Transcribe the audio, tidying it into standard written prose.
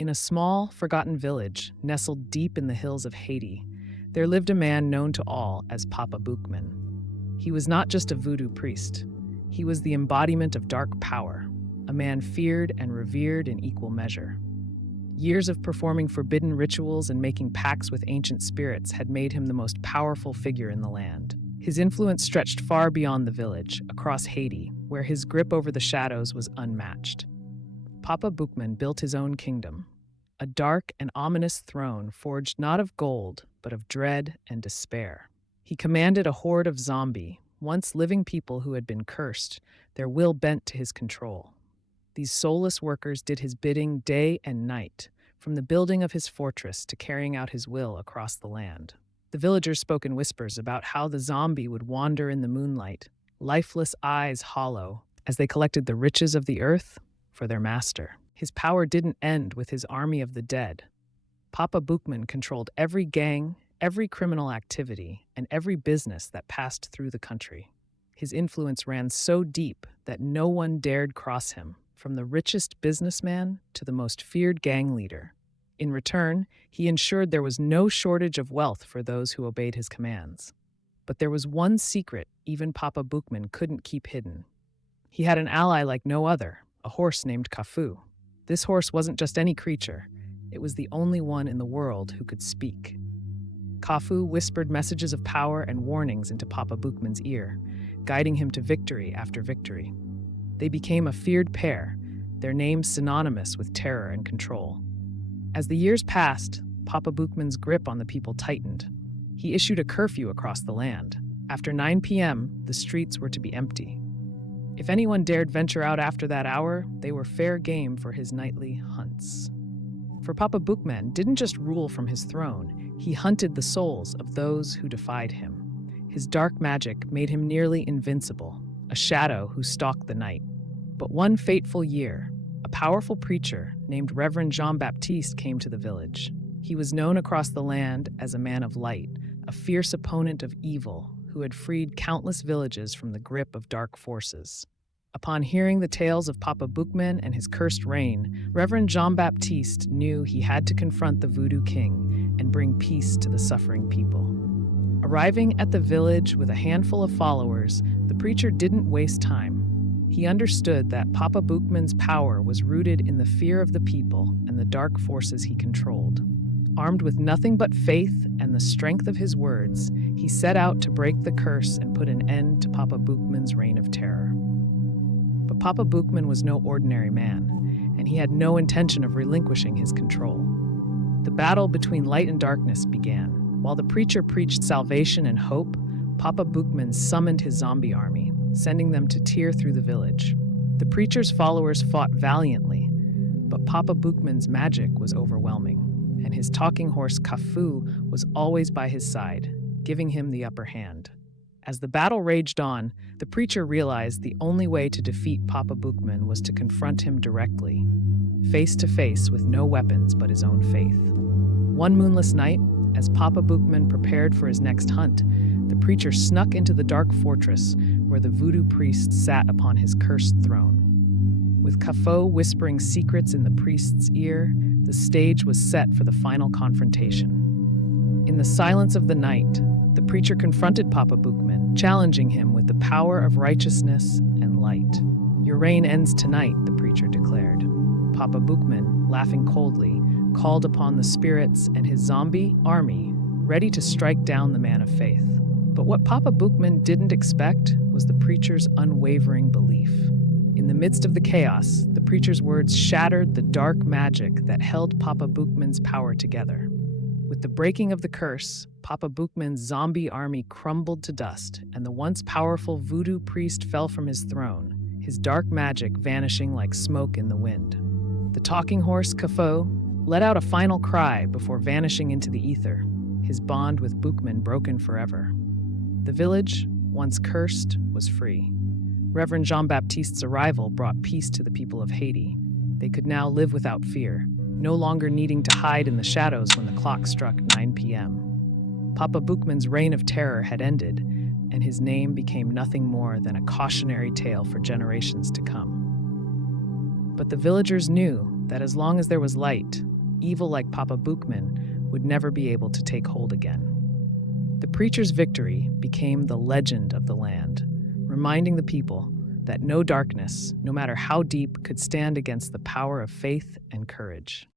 In a small, forgotten village nestled deep in the hills of Haiti, there lived a man known to all as Papa Boukman. He was not just a voodoo priest. He was the embodiment of dark power, a man feared and revered in equal measure. Years of performing forbidden rituals and making pacts with ancient spirits had made him the most powerful figure in the land. His influence stretched far beyond the village, across Haiti, where his grip over the shadows was unmatched. Papa Boukman built his own kingdom, a dark and ominous throne forged not of gold, but of dread and despair. He commanded a horde of zombi, once living people who had been cursed, their will bent to his control. These soulless workers did his bidding day and night, from the building of his fortress to carrying out his will across the land. The villagers spoke in whispers about how the zombie would wander in the moonlight, lifeless eyes hollow, as they collected the riches of the earth for their master. His power didn't end with his army of the dead. Papa Boukman controlled every gang, every criminal activity, and every business that passed through the country. His influence ran so deep that no one dared cross him, from the richest businessman to the most feared gang leader. In return, he ensured there was no shortage of wealth for those who obeyed his commands. But there was one secret even Papa Boukman couldn't keep hidden. He had an ally like no other, a horse named Kafou. This horse wasn't just any creature. It was the only one in the world who could speak. Kafou whispered messages of power and warnings into Papa Boukman's ear, guiding him to victory after victory. They became a feared pair, their names synonymous with terror and control. As the years passed, Papa Boukman's grip on the people tightened. He issued a curfew across the land. After 9 p.m., the streets were to be empty. If anyone dared venture out after that hour, they were fair game for his nightly hunts. For Papa Boukman didn't just rule from his throne, he hunted the souls of those who defied him. His dark magic made him nearly invincible, a shadow who stalked the night. But one fateful year, a powerful preacher named Reverend Jean-Baptiste came to the village. He was known across the land as a man of light, a fierce opponent of evil who had freed countless villages from the grip of dark forces. Upon hearing the tales of Papa Boukman and his cursed reign, Reverend Jean-Baptiste knew he had to confront the Voodoo king and bring peace to the suffering people. Arriving at the village with a handful of followers, the preacher didn't waste time. He understood that Papa Boukman's power was rooted in the fear of the people and the dark forces he controlled. Armed with nothing but faith and the strength of his words, he set out to break the curse and put an end to Papa Boukman's reign of terror. But Papa Boukman was no ordinary man, and he had no intention of relinquishing his control. The battle between light and darkness began. While the preacher preached salvation and hope, Papa Boukman summoned his zombie army, sending them to tear through the village. The preacher's followers fought valiantly, but Papa Boukman's magic was overwhelming, and his talking horse Kafou was always by his side, giving him the upper hand. As the battle raged on, the preacher realized the only way to defeat Papa Boukman was to confront him directly, face to face with no weapons but his own faith. One moonless night, as Papa Boukman prepared for his next hunt, the preacher snuck into the dark fortress where the voodoo priest sat upon his cursed throne. With Kafou whispering secrets in the priest's ear, the stage was set for the final confrontation. In the silence of the night, the preacher confronted Papa Boukman, challenging him with the power of righteousness and light. "Your reign ends tonight," the preacher declared. Papa Boukman, laughing coldly, called upon the spirits and his zombie army, ready to strike down the man of faith. But what Papa Boukman didn't expect was the preacher's unwavering belief. In the midst of the chaos, the preacher's words shattered the dark magic that held Papa Boukman's power together. With the breaking of the curse, Papa Boukman's zombie army crumbled to dust, and the once powerful voodoo priest fell from his throne, his dark magic vanishing like smoke in the wind. The talking horse, Kafou, let out a final cry before vanishing into the ether, his bond with Boukman broken forever. The village, once cursed, was free. Reverend Jean-Baptiste's arrival brought peace to the people of Haiti. They could now live without fear, no longer needing to hide in the shadows when the clock struck 9 p.m. Papa Boukman's reign of terror had ended, and his name became nothing more than a cautionary tale for generations to come. But the villagers knew that as long as there was light, evil like Papa Boukman would never be able to take hold again. The preacher's victory became the legend of the land, reminding the people that no darkness, no matter how deep, could stand against the power of faith and courage.